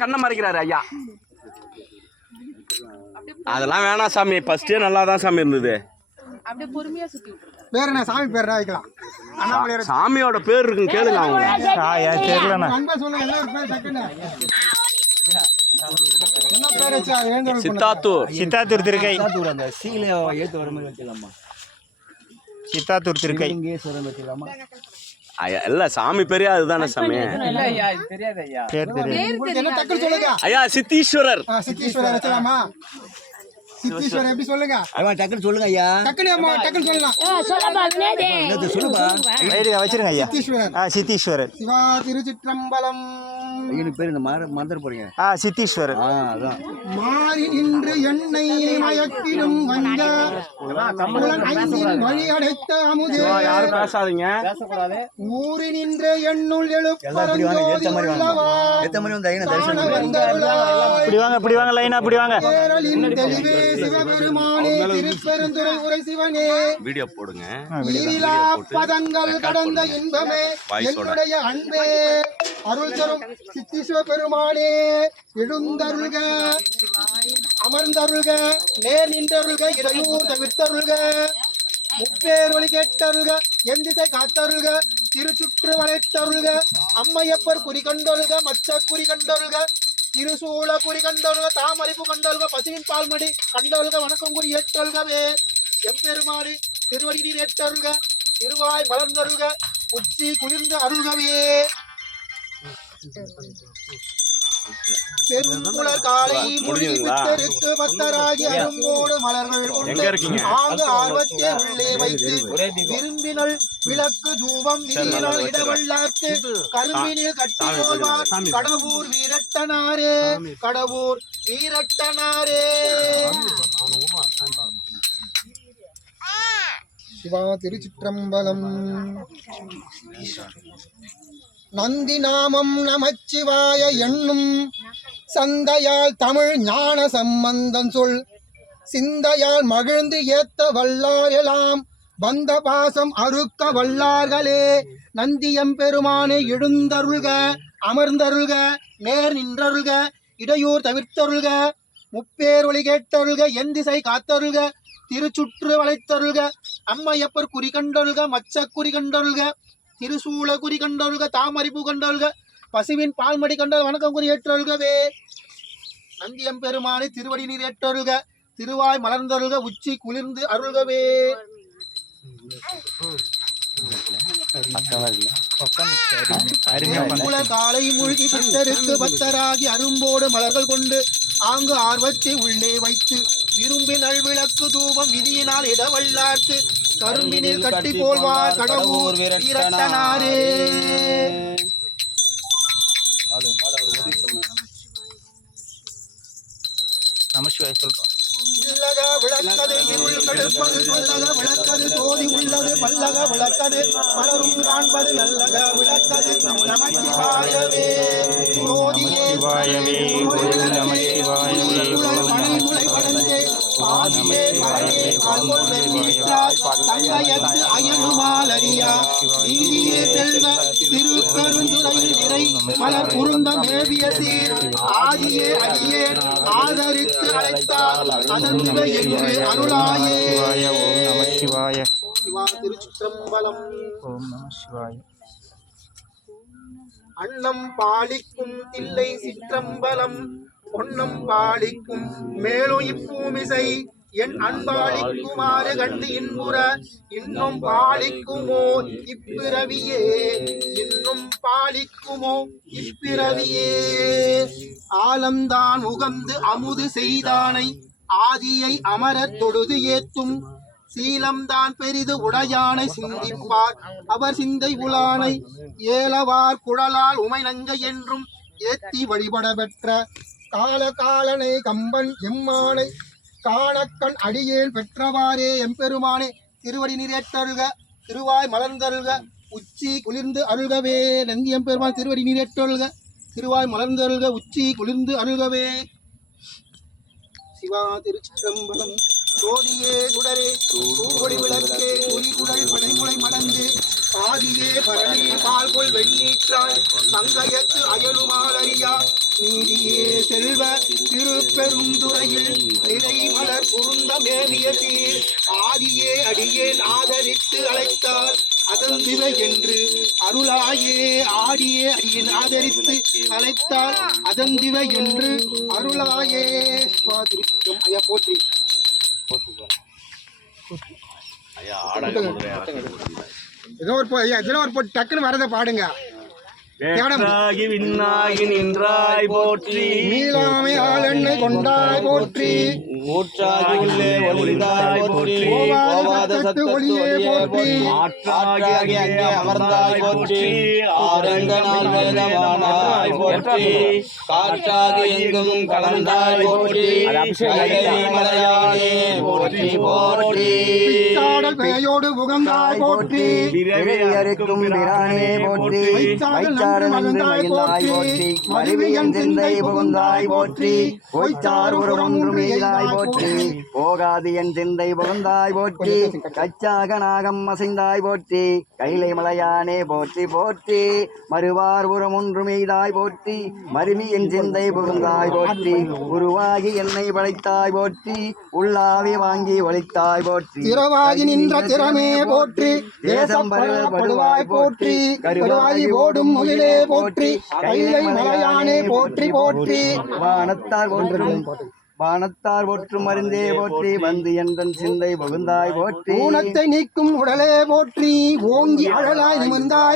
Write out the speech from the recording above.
கண்ணை மறைக்கிறாரு ஐயா. அதெல்லாம் வேணாம் சாமி, ஃபர்ஸ்டே நல்லா தான் சாமி இருந்தது. வேற என்ன சாமி பேர் வைக்கலாம்? சாமியோட பேர் இருக்குன்னு கேளுங்க அவங்க. சித்தாத்தூர் சித்தாத்தூர் திருக்கை சித்தாத்தூர் திருக்கை இல்ல சாமி பெரிய அதுதானே சாமி. ஐயா சித்தீஸ்வரர். சித்தீஸ்வரர் வச்சலாமா? சித்தீஸ்வரர் எப்படி சொல்லுங்க? டக்குன்னு சொல்லுங்க ஐயா. டக்குன்னு சொல்லலாம். வச்சிருங்க ஐயா. சித்தீஸ்வரர். சித்தீஸ்வரர். சிவா திருச்சிற்றம்பலம். பேர் இந்த மறந்துட போறீங்க. சித்தீஸ்வரர். மாறி நின்று எண்ணெய் மயக்கிடும் வந்த வழி அடைத்த அமுதே. யாரும் பேசாதீங்க. ஊறி நின்ற எண்ணுள் எழுப்பி வாங்க லைனா இப்படி வாங்க. சிவபெருமானே திருப்பெருந்துறை உரை சிவனே வீடியோ போடுங்க. ஈரிலா பதங்கள் கடந்த இன்பமே என்னுடைய அன்பே அருள் தரும் சித்தீஸ்வர பெருமானே எழுந்தருள்க அமர்ந்தருள்க நேர் நின்றருள்க இடையூர் தவிர்த்தருள்க முப்பேர் ஒளி கேட்டருள்க என் திசை காத்தருள்க திருச்சுற்று வளைத்தருள்க அம்மையப்பர் குறி கண்டருள்க மச்ச குறி கண்டருள்க திருசூல குறி கண்டருள்க தாமரைப்பு கண்டருள்க பசுவின் பால்மடி கண்டருள்க வணக்கம் குறி ஏற்றருள்கவே எம்பெருமானி திருவடி நீர் ஏற்றருள்க திருவாய் மலர்ந்தருள்க உச்சி குளிர்ந்து அருள்கவே பெருங்குளர் காலை மூழ்கிவிட்டெடுத்து பத்தராகி அரும்போடு மலர்கள் கொண்டு ஆங்கு ஆர்வத்தை உள்ளே வைத்து விரும்பினல் விளக்கு தூபம் விரியினால் இடவல்லாத்து கரும்பினில் கட்டி போல்வார் கடவுர் வீரட்டனாரே கடவுர் வீரட்டனாரே. சிவா திருச்சிற்றம்பலம். நந்தி நாமம் நமச்சிவாய எண்ணும் சந்தையால் தமிழ் ஞான சம்பந்தம் சொல் சிந்தையால் மகிழ்ந்து ஏத்த வல்லார் எல்லாம் வந்த பாசம் அறுக்க வல்லார்களே. நந்தியம் பெருமானே எழுந்தருள்க அமர்ந்தருள்க நேர் நின்றருள்க இடையூர் தவிர்த்தருள்க முப்பேர் ஒளி கேட்டருள்க என் திசை காத்தருள்க திருச்சுற்று வளைத்தருள்க அம்மையப்பர் குறி கண்டருள்க மச்ச குறி கண்டருள்க திருசூல குறி கண்டருள்க தாமரிப்பு கண்டருள்க பசுவின் பால்மடி கண்டல் வணக்கம் குறி ஏற்றருள்கவே. நந்தியம் பெருமானை திருவடி நீர் ஏற்றருள்க திருவாய் மலர்ந்தருள்க உச்சி குளிர்ந்து அருள்கவே. காலை மூழ்கி பித்தருக்கு பத்தராகி அரும்போடு மலர்கள் கொண்டு ஆங்கு ஆர்வத்தை உள்ளே வைத்து விரும்பி நல்விளக்கு தூபம் விதியினால் இடவல்லார்த்து கரும்பினில் கட்டி போல்வார் கடவுர் வீரட்டனாரே. நமஸ்காரம் சொல்றோம். இல்லக விளக்கது இருள் கடுப்பது சொல்லக விளக்கது தோதி உள்ளது பல்லக விளக்கது மலரும் காண்பது நல்லக விளக்கது நமச்சிவாயவே ஜோதியே மனைமுலை படந்தே பாதியே பரவே பால்கொள் வெண்ணிற்றார் தங்கையத்து அயனுமாலரியா நீதியே செல்வ திருக்கருந்துறையில் நிறை மலர் குருந்த மேவிய சீர் ஆதியே அடியே ஆதரித்து அழைத்தார் அதன்மை என்று அருளாயே. ஓம் நம சிவாய. சிவா திருச்சிற்றம்பலம். ஓம் நம சிவாய. அன்னம் பாலிக்கும் தில்லை சிற்றம்பலம் பொன்னம் பாலிக்கும் மேலும் இப்பூமிசை என் அன்பாளிக்குமாறு கண்டு இன்புற இன்னும் பாலிக்குமோ இப்பிறவியே இன்னும் பாலிக்குமோ இப்பிறவியே. ஆலம்தான் உகந்து அமுது செய்தானை ஆதியை அமரத் தொழுது ஏத்தும் சீலம்தான் பெரிது உடையானை சிந்திப்பார் அவர் சிந்தை உளானை ஏலவார் குழலால் உமை நங்கை என்றும் ஏத்தி வழிபட பெற்ற கால காலனை கம்பன் எம்மானை காணக்கண் அடியேன் பெற்றவாறே எம்பெருமானே திருவடி நீரேற்றருள்க திருவாய் மலர்ந்தருள்க உச்சி குளிர்ந்து அருள்கவே. நந்தியம் பெருமான் திருவடி நீரேற்றருள்க திருவாய் மலர்ந்தருள்க உச்சி குளிர்ந்து அருள்கவே. சிவா திருச்சிற்றம்பலம். சோதியே சுடரே சூழொளி விளக்கே குறிகுடல் பனைமுளை மணந்து பாதியே பரணி பால்கொள் வெண்ணீற்றாய் தங்கையத்து அயலுமாலறியா நீதியே செல்வ திருப்பெருந்துறையில் நிலை மலர் குருந்த மேவிய தீர் ஆதியே அடியேன் ஆதரித்து அழைத்தால் அதந்திவை என்று அருளாயே ஆடியே அடியேன் ஆதரித்து அழைத்தால் அதந்திவை என்று அருளாயே சுவாதிருக்கும் ஐயா போற்றி ஐயா ஆடாங்க ஏதோ ஒரு ஐயா ஏதோ ஒரு டக்குன்னு வரதை பாடுங்க வேற்றாகி விண்ணாகி நின்றாய் போற்றி மீளாமை ஆளெண்ணை கொண்டாய் போற்றி ஊற்றாகி உள்ளே ஒளிந்தாய் போற்றி போவாத சத்து ஒளியே போற்றி ஆற்றாகி அங்கே அமர்ந்தாய் போற்றி ஆரங்கனால் வேதமானாய் போற்றி காற்றாகி எங்கும் கலந்தாய் போற்றி கைலை மலையானே போற்றி போற்றி சாடல் பெயோடு புகந்தாய் போற்றி விரைவியறுக்கும் பிரானே போற்றி வைச்சாரல் என்று மகிழ்ந்தாய் போற்றி மருவியன் சிந்தை புகுந்தாய் போற்றி பொய்ச்சார் ஒன்றும் எய்தாய் போற்றி போகாது என் சிந்தை புகுந்தாய் போற்றி கச்சாக நாகம் அசைந்தாய் போற்றி கைலை மலையானே போற்றி போற்றி மறுவார் ஒன்றும் எய்தாய் போற்றி மருவி என் சிந்தை புகுந்தாய் போற்றி உருவாகி என்னை படைத்தாய் போற்றி உள்ளாவி வாங்கி ஒளித்தாய் போற்றி திறவாகி நின்ற திறமே போற்றி தேசம் படுவாய் போற்றி கருவாகி ஓடும் முகிலே போற்றி கைலை மலையானே போற்றி போற்றி வானத்தார் ஒற்றும் மருந்தே போற்றி வந்து என்றன் சிந்தை புகுந்தாய் போற்றி ஊனத்தை நீக்கும் உடலே போற்றி ஓங்கி அழலாய் நிமிர்ந்தாய்